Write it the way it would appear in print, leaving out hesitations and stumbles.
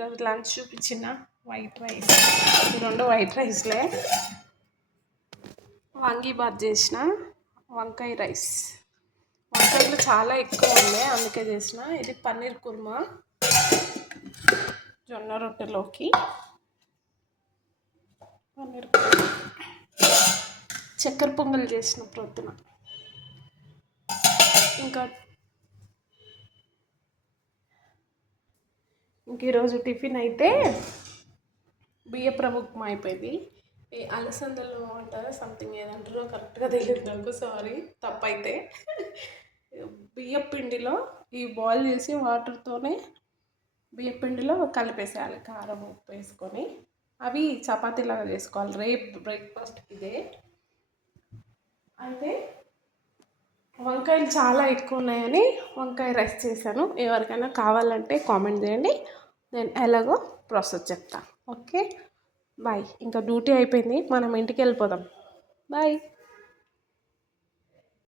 ఈరోజు లంచ్ చూపించిన white rice, ఈ రెండు వైట్ రైస్లే. వాంగీబాత్ చేసిన, వంకాయ రైస్. వంకాయలు చాలా ఎక్కువ ఉన్నాయి అందుకే చేసిన. ఇది పన్నీర్ కుర్మా జొన్న రొట్టెలోకి. పన్నీర్ కుర్మా, చక్కెర పొంగల్ చేసిన ప్రొద్దున. ఇంకా ఈరోజు టిఫిన్ అయితే బియ్యపు ఉప్మా అయిపోయింది. ఈ అలసందలు అంటారా సంథింగ్ ఏదంటారో కరెక్ట్గా తెలియదు నాకు, సారీ తప్పైతే. బియ్యపు పిండిలో ఈ బాయిల్ చేసి వాటర్తోనే బియ్యపు పిండిలో కలిపేసేయాలి, కారం ఉప్పు వేసుకొని. అవి చపాతీలాగా చేసుకోవాలి. రేపు బ్రేక్ఫాస్ట్కి ఇదే. అయితే వంకాయలు చాలా ఎక్కువ ఉన్నాయని వంకాయ రైస్ చేశాను. ఎవరికైనా కావాలంటే కామెంట్ చేయండి, నేను ఎలాగో ప్రాసెస్ చెప్తాను. Okay, bye. ఇంకా డ్యూటీ అయిపోయింది, మనం ఇంటికి వెళ్ళిపోదాం. బాయ్.